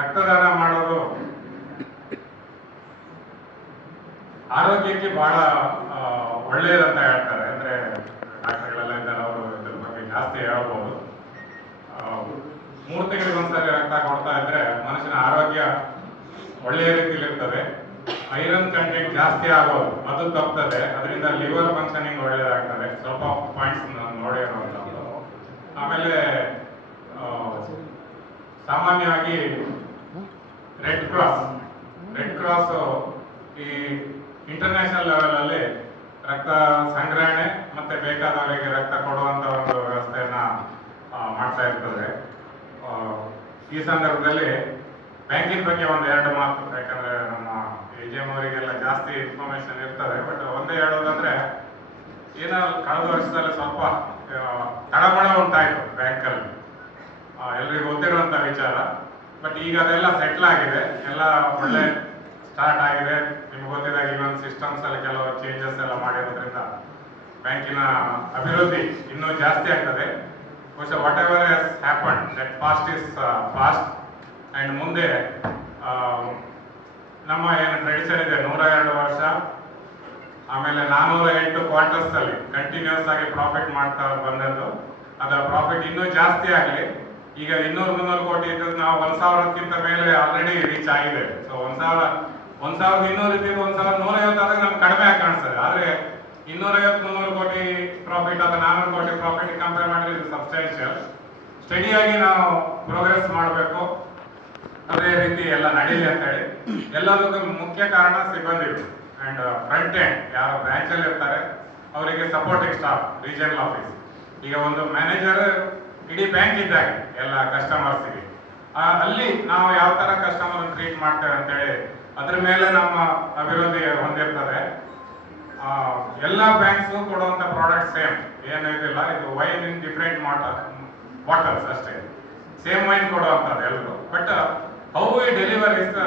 ರಕ್ತದಾನ ಮಾಡೋದು ಆರೋಗ್ಯಕ್ಕೆ ಬಹಳ ಒಳ್ಳೆಯದಂತ ಹೇಳ್ತಾರೆ. ಅಂದ್ರೆ ಡಾಕ್ಟರ್ಗಳೆಲ್ಲ ಇದ್ದಾರೆ, ಅವರು ಇದ್ರ ಬಗ್ಗೆ ಜಾಸ್ತಿ ಹೇಳ್ಬೋದು. 3 ತಿಂಗಳಿಗೊಂದ್ಸರಿ ರಕ್ತ ಕೊಡ್ತಾ ಇದ್ರೆ ಮನುಷ್ಯನ ಆರೋಗ್ಯ ಒಳ್ಳೆಯ ರೀತಿಯಲ್ಲಿ ಇರ್ತದೆ. ಐರನ್ ಕಂಟೆಂಟ್ ಜಾಸ್ತಿ ಆಗೋದು ಅದು ತಪ್ಪುತ್ತದೆ. ಅದರಿಂದ ಲಿವರ್ ಫಂಕ್ಷನಿಂಗ್ ಒಳ್ಳೆಯದಾಗ್ತದೆ. ಸ್ವಲ್ಪ ಪಾಯಿಂಟ್ಸ್ ನೋಡಿ ಅನ್ನೋದು. ಆಮೇಲೆ ಸಾಮಾನ್ಯವಾಗಿ ರೆಡ್ ಕ್ರಾಸ್ ಈ ಇಂಟರ್ನ್ಯಾಷನಲ್ ಲೆವೆಲ್ ಅಲ್ಲಿ ರಕ್ತ ಸಂಗ್ರಹಣೆ ಮತ್ತೆ ಬೇಕಾದವರಿಗೆ ರಕ್ತ ಕೊಡುವಂತ ಒಂದು ವ್ಯವಸ್ಥೆಯನ್ನ ಮಾಡ್ತಾ ಇರ್ತದೆ. ಈ ಸಂದರ್ಭದಲ್ಲಿ ಬ್ಯಾಂಕಿನ ಬಗ್ಗೆ ಒಂದು 2 ಮಾತು, ಯಾಕಂದ್ರೆ ನಮ್ಮ AGM ಅವರಿಗೆಲ್ಲ ಜಾಸ್ತಿ ಇನ್ಫಾರ್ಮೇಶನ್ ಇರ್ತದೆ. ಬಟ್ ಒಂದೇ ಹೇಳೋದಂದ್ರೆ, ಏನೋ ಕಳೆದ ವರ್ಷದಲ್ಲಿ ಸ್ವಲ್ಪ ತಳಮಳ ಉಂಟಾಯಿತು ಬ್ಯಾಂಕಲ್ಲಿ, ಎಲ್ರಿಗೂ ಗೊತ್ತಿರುವಂತ ವಿಚಾರ. ಬಟ್ ಈಗ ಅದೆಲ್ಲ ಸೆಟ್ಲ್ ಆಗಿದೆ, ಎಲ್ಲ ಒಳ್ಳೆ ಸ್ಟಾರ್ಟ್ ಆಗಿದೆ. ನಿಮ್ಗೆ ಗೊತ್ತಿದಾಗ ಇವನ್ ಸಿಸ್ಟಮ್ಸ್ ಅಲ್ಲಿ ಕೆಲವು ಚೇಂಜಸ್ ಎಲ್ಲ ಮಾಡಿರೋದ್ರಿಂದ ಬ್ಯಾಂಕಿನ ಅಭಿವೃದ್ಧಿ ಇನ್ನೂ ಜಾಸ್ತಿ ಆಗ್ತದೆ. ಬಹುಶಃ what ever has happen that past is past. And ಮುಂದೆ ನಮ್ಮ ಏನು ಟ್ರೆಡಿಷನ್ ಇದೆ 102 ವರ್ಷ, ಆಮೇಲೆ 408 ಕ್ವಾರ್ಟರ್ಸ್ ಅಲ್ಲಿ ಕಂಟಿನ್ಯೂಸ್ ಆಗಿ ಪ್ರಾಫಿಟ್ ಮಾಡ್ತಾ ಬಂದದ್ದು, ಅದರ ಪ್ರಾಫಿಟ್ ಇನ್ನೂ ಜಾಸ್ತಿ ಆಗಲಿ. ಈಗ 200-300 ಕೋಟಿ ಇದ್ದು ನಾವು 1,000ಕ್ಕಿಂತ ಮೇಲೆ ಆಲ್ರೆಡಿ ರೀಚ್ ಆಗಿದೆ. ಸೊ 1,200 ಇದ್ದು 1,150 ಆದಾಗ ನಮ್ಗೆ ಕಡಿಮೆ ಆಗಿ ಕಾಣಿಸ್ತದೆ. ಆದ್ರೆ 250-300 ಕೋಟಿ ಪ್ರಾಫಿಟ್ ಅಥವಾ 400 ಕೋಟಿ ಪ್ರಾಫಿಟ್ ಕಂಪೇರ್ ಮಾಡಿದ್ರೆ ಇದು ಸಬ್ಸ್ಟಾನ್ಷಿಯಲ್. ಸ್ಟಡಿಯಾಗಿ ನಾವು ಪ್ರೋಗ್ರೆಸ್ ಮಾಡಬೇಕು, ಅದೇ ರೀತಿ ಎಲ್ಲ ನಡೀಲಿ ಅಂತ ಹೇಳಿ. ಎಲ್ಲದಕ್ಕೂ ಮುಖ್ಯ ಕಾರಣ ಸಿಬ್ಬಂದಿಗಳು ಅಂಡ್ ಫ್ರಂಟ್ ಎಂಡ್ ಯಾರು ಬ್ರಾಂಚ್ ಅಲ್ಲಿ ಇರ್ತಾರೆ ಅವರಿಗೆ ಸಪೋರ್ಟಿಂಗ್ ಸ್ಟಾಫ್, ರೀಜನಲ್ ಆಫೀಸ್. ಈಗ ಒಂದು ಮ್ಯಾನೇಜರ್ ಇಡೀ ಬ್ಯಾಂಕ್ ಇದ್ದಾಗ ಎಲ್ಲ ಕಸ್ಟಮರ್ಸ್ಗೆ ಅಲ್ಲಿ ನಾವು ಯಾವ ತರ ಕಸ್ಟಮರ್ ಟ್ರೀಟ್ ಮಾಡ್ತೇವೆ ಅಂತೇಳಿ ಅದ್ರ ಮೇಲೆ ನಮ್ಮ ಅಭಿವೃದ್ಧಿ ಹೊಂದಿರ್ತದೆ. ಎಲ್ಲ ಬ್ಯಾಂಕ್ಸ್ ಕೊಡುವಂತ ಪ್ರಾಡಕ್ಟ್ ಸೇಮ್ ಏನಿದಿಲ್ಲ. ಇದು ವೈನ್ ಇನ್ ಡಿಫ್ರೆಂಟ್ ಬಾಟಲ್ಸ್ ಅಷ್ಟೇ, ಸೇಮ್ ವೈನ್ ಕೊಡುವಂಥದ್ದು ಎಲ್ಲರೂ. But how we deliver is the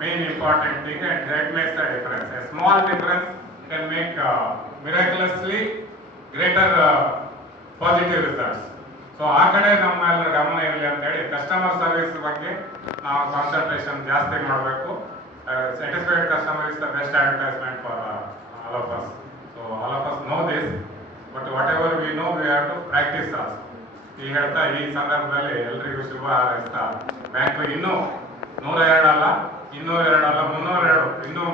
main important thing and that makes the difference. A small difference can make miraculously greater positive results. So ಆ ಕಡೆ ನಮ್ಮ ಎಲ್ಲರ ಗಮನ ಇರಲಿ ಅಂತ ಹೇಳಿ ಕಸ್ಟಮರ್ ಸರ್ವಿಸ್ ಬಗ್ಗೆ ನಾವು ಕಾನ್ಸಂಟ್ರೇಷನ್ ಜಾಸ್ತಿ ಮಾಡಬೇಕು. Satisfied customer is the best advertisement for all of us. So all of us know this, but whatever we know we have to practice also. ಈ ಹೇಳ್ತಾ ಈ ಸಂದರ್ಭದಲ್ಲಿ ಎಲ್ರಿಗೂ ಶುಭ ಹಾರೈಸ್ತಾ, ಬ್ಯಾಂಕ್ ಇನ್ನೂ 102 ಅಲ್ಲ, 202 ಅಲ್ಲ, 302 ಇನ್ನೂ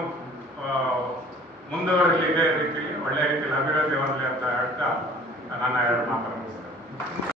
ಮುಂದುವರಿಲಿ, ಇದೇ ರೀತಿಯಲ್ಲಿ ಒಳ್ಳೆ ರೀತಿಯಲ್ಲಿ ಅಭಿವೃದ್ಧಿ ಹೊಂದಲಿ ಅಂತ ಹೇಳ್ತಾ ನನ್ನ 2 ಮಾತನ್ನು ಮುಗಿಸ್ತೇನೆ.